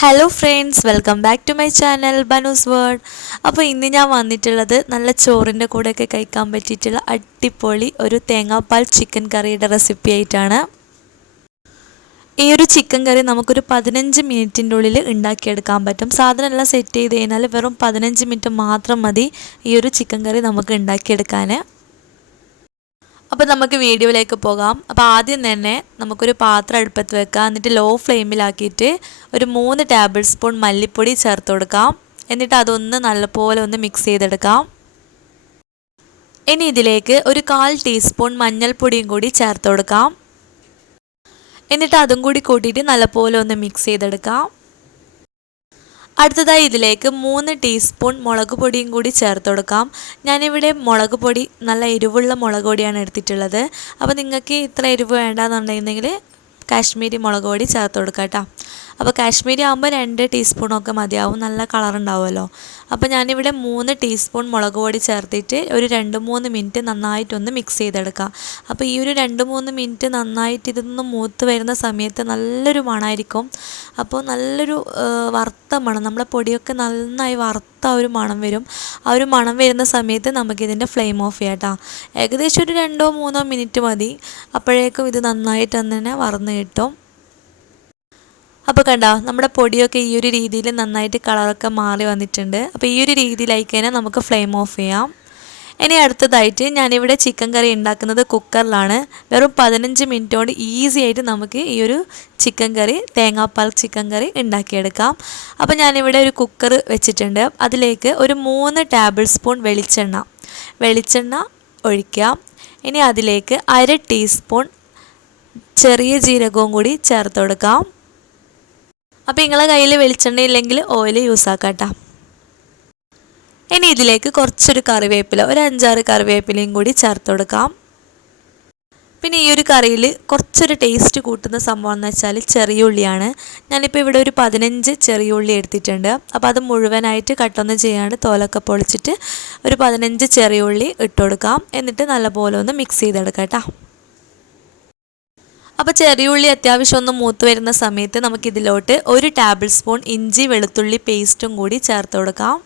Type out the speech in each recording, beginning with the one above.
Hello friends welcome back to my channel Banoos World അപ്പോൾ ഇന്ന് ഞാൻ വന്നിട്ടുള്ളത് നല്ല ചോറിന്റെ കൂടെയൊക്കെ കഴിക്കാൻ പറ്റിയിട്ടുള്ള അടിപൊളി ഒരു തേങ്ങാപ്പാൽ ചിക്കൻ കറിയുടെ റെസിപ്പി ആയിട്ടാണ്. ഈ ഒരു ചിക്കൻ കറി നമുക്കൊരു പതിനഞ്ച് മിനിറ്റിന്റെ ഉള്ളിൽ ഉണ്ടാക്കിയെടുക്കാൻ പറ്റും. സാധനം എല്ലാം സെറ്റ് ചെയ്ത് കഴിഞ്ഞാൽ വെറും പതിനഞ്ച് മിനിറ്റ് മാത്രം മതി ഈ ഒരു ചിക്കൻ കറി നമുക്ക് ഉണ്ടാക്കിയെടുക്കാൻ. അപ്പോൾ നമുക്ക് വീഡിയോയിലേക്ക് പോകാം. അപ്പോൾ ആദ്യം തന്നെ നമുക്കൊരു പാത്രം അടുപ്പത്ത് വെക്കാം. എന്നിട്ട് ലോ ഫ്ലെയിമിലാക്കിയിട്ട് ഒരു മൂന്ന് ടേബിൾ സ്പൂൺ മല്ലിപ്പൊടി ചേർത്ത് കൊടുക്കാം. എന്നിട്ട് അതൊന്ന് നല്ലപോലെ ഒന്ന് മിക്സ് ചെയ്തെടുക്കാം. ഇനി ഇതിലേക്ക് ഒരു കാൽ ടീസ്പൂൺ മഞ്ഞൾപ്പൊടിയും കൂടി ചേർത്ത് കൊടുക്കാം. എന്നിട്ട് അതും കൂടി കൂട്ടിയിട്ട് നല്ലപോലെ ഒന്ന് മിക്സ് ചെയ്തെടുക്കാം. അടുത്തതായി ഇതിലേക്ക് മൂന്ന് ടീസ്പൂൺ മുളക് പൊടിയും കൂടി ചേർത്ത് കൊടുക്കാം. ഞാനിവിടെ മുളക് പൊടി നല്ല എരിവുള്ള മുളക് പൊടിയാണ് എടുത്തിട്ടുള്ളത്. അപ്പോൾ നിങ്ങൾക്ക് ഇത്ര എരിവ് വേണ്ടാന്നുണ്ടെങ്കിൽ കാശ്മീരി മുളക് പൊടി ചേർത്ത് കൊടുക്കാം കേട്ടോ. അപ്പോൾ കാശ്മീരി ആകുമ്പോൾ രണ്ട് ടീസ്പൂണൊക്കെ മതിയാവും. നല്ല കളർ ഉണ്ടാവുമല്ലോ അപ്പോൾ ഞാനിവിടെ മൂന്ന് ടീസ്പൂൺ മുളക് പൊടി ചേർത്തിട്ട് ഒരു രണ്ട് മൂന്ന് മിനിറ്റ് നന്നായിട്ടൊന്ന് മിക്സ് ചെയ്തെടുക്കാം. അപ്പോൾ ഈ ഒരു രണ്ട് മൂന്ന് മിനിറ്റ് നന്നായിട്ട് ഇതൊന്ന് മൂത്ത് വരുന്ന സമയത്ത് നല്ലൊരു മണമായിരിക്കും അപ്പോൾ നല്ലൊരു വറുത്ത മണം നമ്മുടെ പൊടിയൊക്കെ നന്നായി വറുത്ത ഒരു മണം വരും. ആ ഒരു മണം വരുന്ന സമയത്ത് നമുക്കിതിന്റെ ഫ്ലെയിം ഓഫ് ചെയ്യാം കേട്ടോ ഏകദേശം ഒരു രണ്ടോ മൂന്നോ മിനിറ്റ് മതി. അപ്പോഴേക്കും ഇത് നന്നായിട്ട് തന്നെ വറന്ന് കിട്ടും. അപ്പോൾ കണ്ടോ നമ്മുടെ പൊടിയൊക്കെ ഈ ഒരു രീതിയിൽ നന്നായിട്ട് കളറൊക്കെ മാറി വന്നിട്ടുണ്ട്. അപ്പോൾ ഈ ഒരു രീതിയിലായി കഴിഞ്ഞാൽ നമുക്ക് ഫ്ലെയിം ഓഫ് ചെയ്യാം. ഇനി അടുത്തതായിട്ട് ഞാനിവിടെ ചിക്കൻ കറി ഉണ്ടാക്കുന്നത് കുക്കറിലാണ്. വെറും പതിനഞ്ച് മിനിറ്റ് കൊണ്ട് ഈസി ആയിട്ട് നമുക്ക് ഈ ഒരു ചിക്കൻ കറി തേങ്ങാപ്പാൽ ചിക്കൻ കറി ഉണ്ടാക്കിയെടുക്കാം. അപ്പോൾ ഞാനിവിടെ ഒരു കുക്കർ വെച്ചിട്ടുണ്ട്. അതിലേക്ക് ഒരു മൂന്ന് ടേബിൾ സ്പൂൺ വെളിച്ചെണ്ണ വെളിച്ചെണ്ണ ഒഴിക്കാം. ഇനി അതിലേക്ക് അര ടീസ്പൂൺ ചെറിയ ജീരകവും കൂടി ചേർത്ത് കൊടുക്കാം. അപ്പോൾ നിങ്ങളെ കയ്യിൽ വെളിച്ചെണ്ണ ഇല്ലെങ്കിൽ ഓയിൽ യൂസ് ആക്കാം കേട്ടോ ഇനി ഇതിലേക്ക് കുറച്ചൊരു കറിവേപ്പില ഒരു അഞ്ചാറ് കറിവേപ്പിലയും കൂടി ചേർത്ത് കൊടുക്കാം. പിന്നെ ഈ ഒരു കറിയിൽ കുറച്ചൊരു ടേസ്റ്റ് കൂട്ടുന്ന സംഭവം എന്ന് വെച്ചാൽ ചെറിയ ഉള്ളിയാണ്. ഞാനിപ്പോൾ ഇവിടെ ഒരു പതിനഞ്ച് ചെറിയ ഉള്ളി എടുത്തിട്ടുണ്ട്. അപ്പോൾ അത് മുഴുവനായിട്ട് കട്ടൊന്നും ചെയ്യാണ്ട് തോലൊക്കെ പൊളിച്ചിട്ട് ഒരു പതിനഞ്ച് ചെറിയ ഉള്ളി ഇട്ട് കൊടുക്കാം. എന്നിട്ട് നല്ലപോലെ ഒന്ന് മിക്സ് ചെയ്തെടുക്കാം കേട്ടോ അപ്പോൾ ചെറിയ ഉള്ളി അത്യാവശ്യം ഒന്ന് മൂത്ത് വരുന്ന സമയത്ത് നമുക്കിതിലോട്ട് ഒരു ടേബിൾ സ്പൂൺ ഇഞ്ചി വെളുത്തുള്ളി പേസ്റ്റും കൂടി ചേർത്ത് കൊടുക്കാം.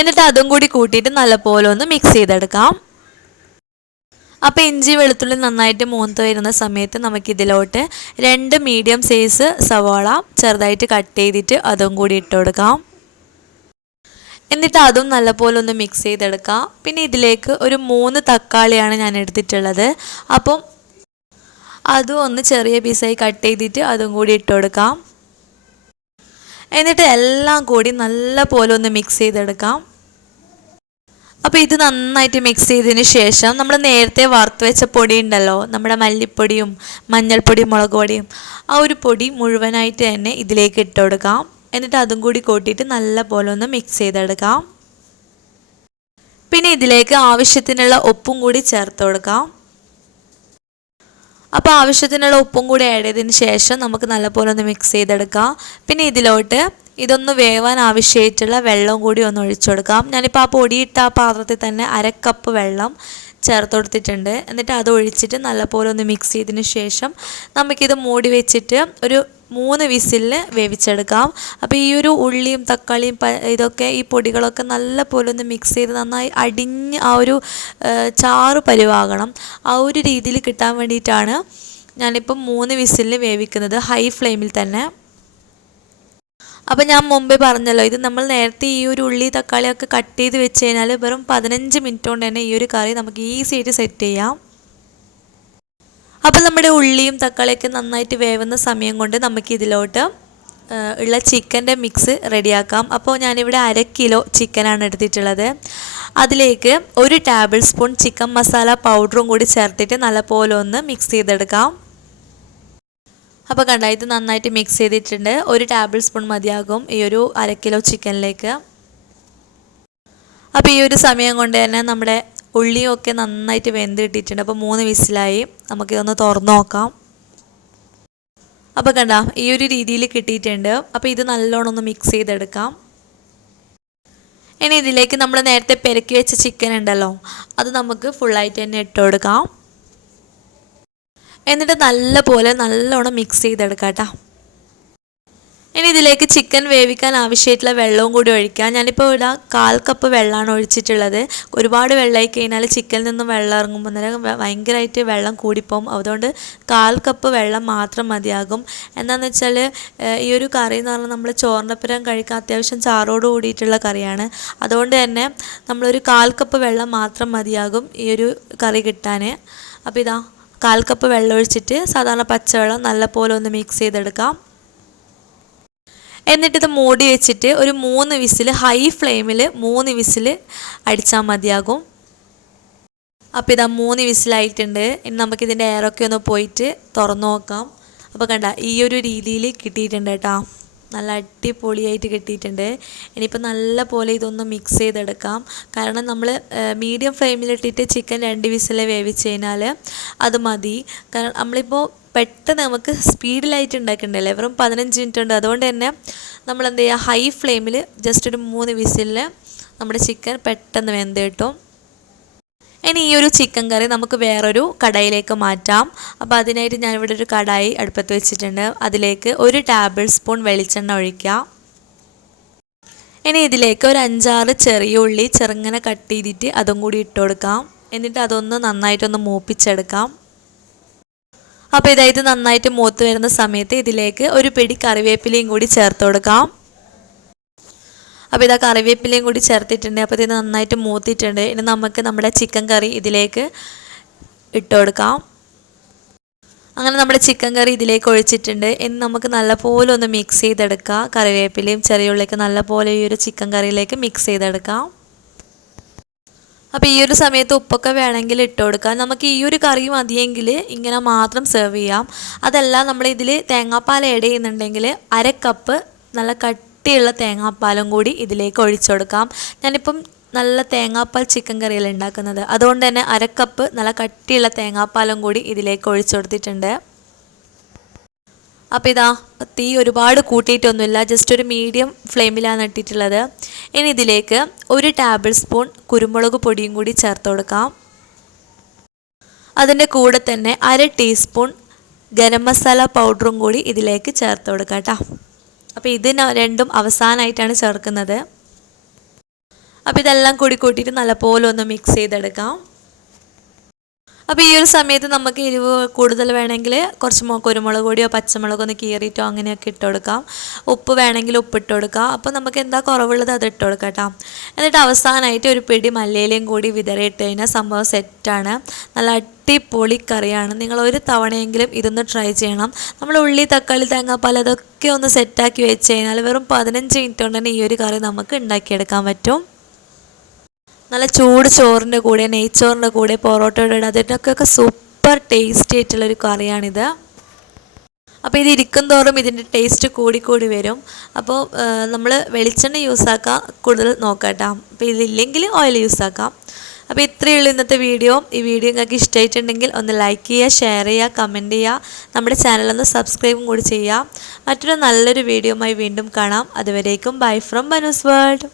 എന്നിട്ട് അതും കൂടി കൂട്ടിയിട്ട് നല്ലപോലെ ഒന്ന് മിക്സ് ചെയ്തെടുക്കാം. അപ്പോൾ ഇഞ്ചി വെളുത്തുള്ളി നന്നായിട്ട് മൂത്ത് വരുന്ന സമയത്ത് നമുക്കിതിലോട്ട് രണ്ട് മീഡിയം സൈസ് സവാള ചെറുതായിട്ട് കട്ട് ചെയ്തിട്ട് അതും കൂടി ഇട്ട് കൊടുക്കാം. എന്നിട്ട് അതും നല്ലപോലെ ഒന്ന് മിക്സ് ചെയ്തെടുക്കാം. പിന്നെ ഇതിലേക്ക് ഒരു മൂന്ന് തക്കാളിയാണ് ഞാൻ എടുത്തിട്ടുള്ളത്. അപ്പം അതും ഒന്ന് ചെറിയ പീസായി കട്ട് ചെയ്തിട്ട് അതും കൂടി ഇട്ട് കൊടുക്കാം. എന്നിട്ട് എല്ലാം കൂടി നല്ല പോലെ ഒന്ന് മിക്സ് ചെയ്തെടുക്കാം. അപ്പോൾ ഇത് നന്നായിട്ട് മിക്സ് ചെയ്തതിന് ശേഷം നമ്മൾ നേരത്തെ വറുത്ത് വെച്ച പൊടി ഉണ്ടല്ലോ നമ്മുടെ മല്ലിപ്പൊടിയും മഞ്ഞൾപ്പൊടിയും മുളക് പൊടിയും ആ ഒരു പൊടി മുഴുവനായിട്ട് തന്നെ ഇതിലേക്ക് ഇട്ട് കൊടുക്കാം. എന്നിട്ട് അതും കൂടി കൂട്ടിയിട്ട് നല്ല പോലെ ഒന്ന് മിക്സ് ചെയ്തെടുക്കാം. പിന്നെ ഇതിലേക്ക് ആവശ്യത്തിനുള്ള ഉപ്പും കൂടി ചേർത്ത് കൊടുക്കാം. അപ്പോൾ ആവശ്യത്തിനുള്ള ഉപ്പും കൂടി ആഡ് ചെയ്തതിന് ശേഷം നമുക്ക് നല്ലപോലെ ഒന്ന് മിക്സ് ചെയ്തെടുക്കാം. പിന്നെ ഇതിലോട്ട് ഇതൊന്ന് വേവാൻ ആവശ്യമായിട്ടുള്ള വെള്ളം കൂടി ഒന്ന് ഒഴിച്ചു കൊടുക്കാം. ഞാനിപ്പോൾ ആ പൊടിയിട്ട ആ പാത്രത്തിൽ തന്നെ അരക്കപ്പ് വെള്ളം ചേർത്ത് കൊടുത്തിട്ടുണ്ട് എന്നിട്ട് അത് ഒഴിച്ചിട്ട് നല്ലപോലെ ഒന്ന് മിക്സ് ചെയ്തതിന് ശേഷം നമുക്കിത് മൂടി വെച്ചിട്ട് ഒരു മൂന്ന് വിസിലിൽ വേവിച്ചെടുക്കാം. അപ്പോൾ ഈ ഒരു ഉള്ളിയും തക്കാളിയും ഇതൊക്കെ ഈ പൊടികളൊക്കെ നല്ല പോലെ ഒന്ന് മിക്സ് ചെയ്ത് നന്നായി അടിഞ്ഞ് ആ ഒരു ചാറ് പരിവാകണം. ആ ഒരു രീതിയിൽ കിട്ടാൻ വേണ്ടിയിട്ടാണ് ഞാനിപ്പം മൂന്ന് വിസിലിൽ വേവിക്കുന്നത്. ഹൈ ഫ്ലെയിമിൽ തന്നെ. അപ്പോൾ ഞാൻ മുമ്പേ പറഞ്ഞല്ലോ ഇത് നമ്മൾ നേരത്തെ ഈ ഒരു ഉള്ളി തക്കാളിയൊക്കെ കട്ട് ചെയ്ത് വെച്ച് കഴിഞ്ഞാൽ വെറും പതിനഞ്ച് മിനിറ്റ് കൊണ്ട് തന്നെ ഈ ഒരു കറി നമുക്ക് ഈസി ആയിട്ട് സെറ്റ് ചെയ്യാം. അപ്പോൾ നമ്മുടെ ഉള്ളിയും തക്കാളിയൊക്കെ നന്നായിട്ട് വേവുന്ന സമയം കൊണ്ട് നമുക്ക് ഇതിലോട്ട് ഉള്ള ചിക്കന്റെ മിക്സ് റെഡിയാക്കാം അപ്പോൾ ഞാനിവിടെ അര കിലോ ചിക്കനാണ് എടുത്തിട്ടുള്ളത്. അതിലേക്ക് ഒരു ടേബിൾ സ്പൂൺ ചിക്കൻ മസാല പൗഡറും കൂടി ചേർത്തിട്ട് നല്ലപോലെ ഒന്ന് മിക്സ് ചെയ്തെടുക്കാം. അപ്പോൾ കണ്ട ഇത് നന്നായിട്ട് മിക്സ് ചെയ്തിട്ടുണ്ട്. ഒരു ടേബിൾ സ്പൂൺ മതിയാകും ഈ ഒരു അര കിലോ ചിക്കനിലേക്ക് അപ്പോൾ ഈ ഒരു സമയം കൊണ്ട് തന്നെ നമ്മുടെ ഉള്ളിയൊക്കെ നന്നായിട്ട് വെന്ത് കിട്ടിയിട്ടുണ്ട്. അപ്പോൾ മൂന്ന് വിസിലായി. നമുക്കിതൊന്ന് തുറന്നു നോക്കാം. അപ്പോൾ കണ്ട ഈ ഒരു രീതിയിൽ കിട്ടിയിട്ടുണ്ട്. അപ്പോൾ ഇത് നല്ലോണം ഒന്ന് മിക്സ് ചെയ്തെടുക്കാം. ഇനി ഇതിലേക്ക് നമ്മൾ നേരത്തെ പെരക്കി വെച്ച ചിക്കൻ ഉണ്ടല്ലോ അത് നമുക്ക് ഫുള്ളായിട്ട് തന്നെ ഇട്ട് കൊടുക്കാം. എന്നിട്ട് നല്ല പോലെ നല്ലോണം മിക്സ് ചെയ്തെടുക്കാം കേട്ടോ. ഇനി ഇതിലേക്ക് ചിക്കൻ വേവിക്കാൻ ആവശ്യമായിട്ടുള്ള വെള്ളവും കൂടി ഒഴിക്കാം. ഞാനിപ്പോൾ ഇവിടെ കാൽ കപ്പ് വെള്ളമാണ് ഒഴിച്ചിട്ടുള്ളത്. ഒരുപാട് വെള്ളമായി കഴിഞ്ഞാൽ ചിക്കനിൽ നിന്നും വെള്ളം ഇറങ്ങുമ്പോൾ നേരം ഭയങ്കരമായിട്ട് വെള്ളം കൂടിപ്പോവും. അതുകൊണ്ട് കാൽ കപ്പ് വെള്ളം മാത്രം മതിയാകും. എന്താണെന്ന് വെച്ചാൽ ഈ ഒരു കറി എന്ന് പറഞ്ഞാൽ നമ്മൾ ചോറിനപ്പുരം കഴിക്കാൻ അത്യാവശ്യം ചാറോട് കൂടിയിട്ടുള്ള കറിയാണ്. അതുകൊണ്ട് തന്നെ നമ്മളൊരു കാൽ കപ്പ് വെള്ളം മാത്രം മതിയാകും ഈ ഒരു കറി കിട്ടാൻ അപ്പോൾ ഇതാ കാൽ കപ്പ് വെള്ളം ഒഴിച്ചിട്ട് സാധാരണ പച്ചവെള്ളം നല്ലപോലെ ഒന്ന് മിക്സ് ചെയ്തെടുക്കാം. എന്നിട്ടിത് മൂടി വെച്ചിട്ട് ഒരു മൂന്ന് വിസിൽ ഹൈ ഫ്ലെയിമിൽ മൂന്ന് വിസിൽ അടിച്ചാൽ മതിയാകും. അപ്പോൾ ഇതാ മൂന്ന് വിസിലായിട്ടുണ്ട് ഇനി നമുക്കിതിന്റെ എയറൊക്കെ ഒന്ന് പോയിട്ട് തുറന്നു നോക്കാം. അപ്പോൾ കണ്ട ഈ ഒരു രീതിയിൽ കിട്ടിയിട്ടുണ്ട് കേട്ടോ. നല്ല അടിപൊളിയായിട്ട് കിട്ടിയിട്ടുണ്ട്. ഇനിയിപ്പോൾ നല്ല പോലെ ഇതൊന്ന് മിക്സ് ചെയ്തെടുക്കാം. കാരണം നമ്മൾ മീഡിയം ഫ്ലെയിമിലിട്ടിട്ട് ചിക്കൻ രണ്ട് വിസിൽ വേവിച്ച് കഴിഞ്ഞാൽ അത് മതി. കാരണം നമ്മളിപ്പോൾ പെട്ടെന്ന് നമുക്ക് സ്പീഡിലായിട്ട് ഉണ്ടാക്കണ്ടല്ലേ? വെറും പതിനഞ്ച് മിനിറ്റ് ഉണ്ട്. അതുകൊണ്ട് തന്നെ നമ്മൾ എന്ത് ചെയ്യുക ഹൈ ഫ്ലെയിമിൽ ജസ്റ്റ് ഒരു മൂന്ന് വിസിലിൽ നമ്മുടെ ചിക്കൻ പെട്ടെന്ന് വെന്ത് കിട്ടും. ഇനി ഈ ഒരു ചിക്കൻ കറി നമുക്ക് വേറൊരു കടയിലേക്ക് മാറ്റാം. അപ്പോൾ അതിനായിട്ട് ഞാനിവിടെ ഒരു കടായി അടുപ്പത്ത് വെച്ചിട്ടുണ്ട്. അതിലേക്ക് ഒരു ടേബിൾ സ്പൂൺ വെളിച്ചെണ്ണ ഒഴിക്കാം. ഇനി ഇതിലേക്ക് ഒരു അഞ്ചാറ് ചെറിയ ഉള്ളി ചെറുങ്ങനെ കട്ട് ചെയ്തിട്ട് അതും കൂടി ഇട്ട് കൊടുക്കാം. എന്നിട്ട് അതൊന്ന് നന്നായിട്ടൊന്ന് മൂപ്പിച്ചെടുക്കാം. അപ്പോൾ ഇതായത് നന്നായിട്ട് മൂത്ത് വരുന്ന സമയത്ത് ഇതിലേക്ക് ഒരു പിടി കറിവേപ്പിലയും കൂടി ചേർത്ത് കൊടുക്കാം. അപ്പോൾ ഇതാ കറിവേപ്പിലയും കൂടി ചേർത്തിട്ടുണ്ട്. അപ്പോൾ ഇത് നന്നായിട്ട് മൂത്തിട്ടുണ്ട് ഇനി നമുക്ക് നമ്മുടെ ചിക്കൻ കറി ഇതിലേക്ക് ഇട്ട് കൊടുക്കാം. അങ്ങനെ നമ്മുടെ ചിക്കൻ കറി ഇതിലേക്ക് ഒഴിച്ചിട്ടുണ്ട്. ഇനി നമുക്ക് നല്ലപോലെ ഒന്ന് മിക്സ് ചെയ്തെടുക്കാം. കറിവേപ്പിലയും ചെറിയ ഉള്ളിലേക്ക് നല്ലപോലെ ഈ ഒരു ചിക്കൻ കറിയിലേക്ക് മിക്സ് ചെയ്തെടുക്കാം. അപ്പോൾ ഈ ഒരു സമയത്ത് ഉപ്പൊക്കെ വേണമെങ്കിൽ ഇട്ട് കൊടുക്കാം. നമുക്ക് ഈ ഒരു കറി മതിയെങ്കിൽ ഇങ്ങനെ മാത്രം സെർവ് ചെയ്യാം. അതല്ല നമ്മൾ തേങ്ങാപ്പാൽ ആഡ് ചെയ്യുന്നുണ്ടെങ്കിൽ അര കപ്പ് നല്ല കട്ടിയുള്ള തേങ്ങാപ്പാലും കൂടി ഇതിലേക്ക് ഒഴിച്ചു കൊടുക്കാം. ഞാനിപ്പം നല്ല തേങ്ങാപ്പാൽ ചിക്കൻ കറിയല്ല ഉണ്ടാക്കുന്നത്. അതുകൊണ്ട് തന്നെ അരക്കപ്പ് കപ്പ് നല്ല കട്ടിയുള്ള തേങ്ങാപ്പാലും കൂടി ഇതിലേക്ക് ഒഴിച്ചു കൊടുത്തിട്ടുണ്ട്. അപ്പോൾ ഇതാ തീ ഒരുപാട് കൂട്ടിയിട്ടൊന്നുമില്ല. ജസ്റ്റ് ഒരു മീഡിയം ഫ്ലെയിമിലാണ് ഇട്ടിട്ടുള്ളത്. ഇനി ഇതിലേക്ക് ഒരു ടേബിൾ സ്പൂൺ കുരുമുളക് പൊടിയും കൂടി ചേർത്ത് കൊടുക്കാം. അതിന്റെ കൂടെ തന്നെ അര ടീസ്പൂൺ ഗരം മസാല പൗഡറും കൂടി ഇതിലേക്ക് ചേർത്ത് കൊടുക്കാം കേട്ടോ. അപ്പോൾ ഇതിന് രണ്ടും അവസാനമായിട്ടാണ് ചേർക്കുന്നത്. അപ്പോൾ ഇതെല്ലാം കൂടി കൂട്ടിയിട്ട് നല്ലപോലെ ഒന്ന് മിക്സ് ചെയ്തെടുക്കാം. അപ്പോൾ ഈ ഒരു സമയത്ത് നമുക്ക് എരിവ് കൂടുതൽ വേണമെങ്കിൽ കുറച്ച് കുരുമുളക് പൊടിയോ പച്ചമുളകോ ഒന്ന് കീറിയിട്ടോ അങ്ങനെയൊക്കെ ഇട്ട് കൊടുക്കാം. ഉപ്പ് വേണമെങ്കിൽ ഉപ്പ് ഇട്ട് കൊടുക്കാം. അപ്പോൾ നമുക്ക് എന്താ കുറവുള്ളത് അത് ഇട്ട് കൊടുക്കാം കേട്ടോ. എന്നിട്ട് അവസാനമായിട്ട് ഒരു പിടി മല്ലയിലയും കൂടി വിതറിയിട്ട് കഴിഞ്ഞാൽ സംഭവം സെറ്റാണ് നല്ല അടിപൊളി കറിയാണ്. നിങ്ങൾ ഒരു തവണയെങ്കിലും ഇതൊന്ന് ട്രൈ ചെയ്യണം. നമ്മൾ ഉള്ളി തക്കാളി തേങ്ങാപ്പാൽ അതൊക്കെ ഒന്ന് സെറ്റാക്കി വെച്ച് കഴിഞ്ഞാൽ വെറും പതിനഞ്ച് മിനിറ്റ് കൊണ്ട് തന്നെ ഈ ഒരു കറി നമുക്ക് ഉണ്ടാക്കിയെടുക്കാൻ പറ്റും. നല്ല ചൂട് ചോറിന്റെ കൂടെ നെയ്ച്ചോറിന്റെ കൂടെ പൊറോട്ടയുടെ കൂടെ അതിനൊക്കെ സൂപ്പർ ടേസ്റ്റി ആയിട്ടുള്ളൊരു കറിയാണിത്. അപ്പോൾ ഇത് ഇരിക്കും തോറും ഇതിന്റെ ടേസ്റ്റ് കൂടിക്കൂടി കൂടി വരും അപ്പോൾ നമ്മൾ വെളിച്ചെണ്ണ യൂസ് ആക്കാം കൂടുതൽ നോക്കാം അപ്പോൾ ഇതില്ലെങ്കിൽ ഓയിൽ യൂസ് ആക്കാം. അപ്പോൾ ഇത്രയേ ഉള്ളൂ ഇന്നത്തെ വീഡിയോ ഈ വീഡിയോ നിങ്ങൾക്ക് ഇഷ്ടമായിട്ടുണ്ടെങ്കിൽ ഒന്ന് ലൈക്ക് ചെയ്യുക ഷെയർ ചെയ്യുക കമന്റ് ചെയ്യുക. നമ്മുടെ ചാനലൊന്ന് സബ്സ്ക്രൈബും കൂടി ചെയ്യുക. മറ്റൊരു നല്ലൊരു വീഡിയോയുമായി വീണ്ടും കാണാം. അതുവരേക്കും ബൈ ഫ്രം മനുസ് വേൾഡ്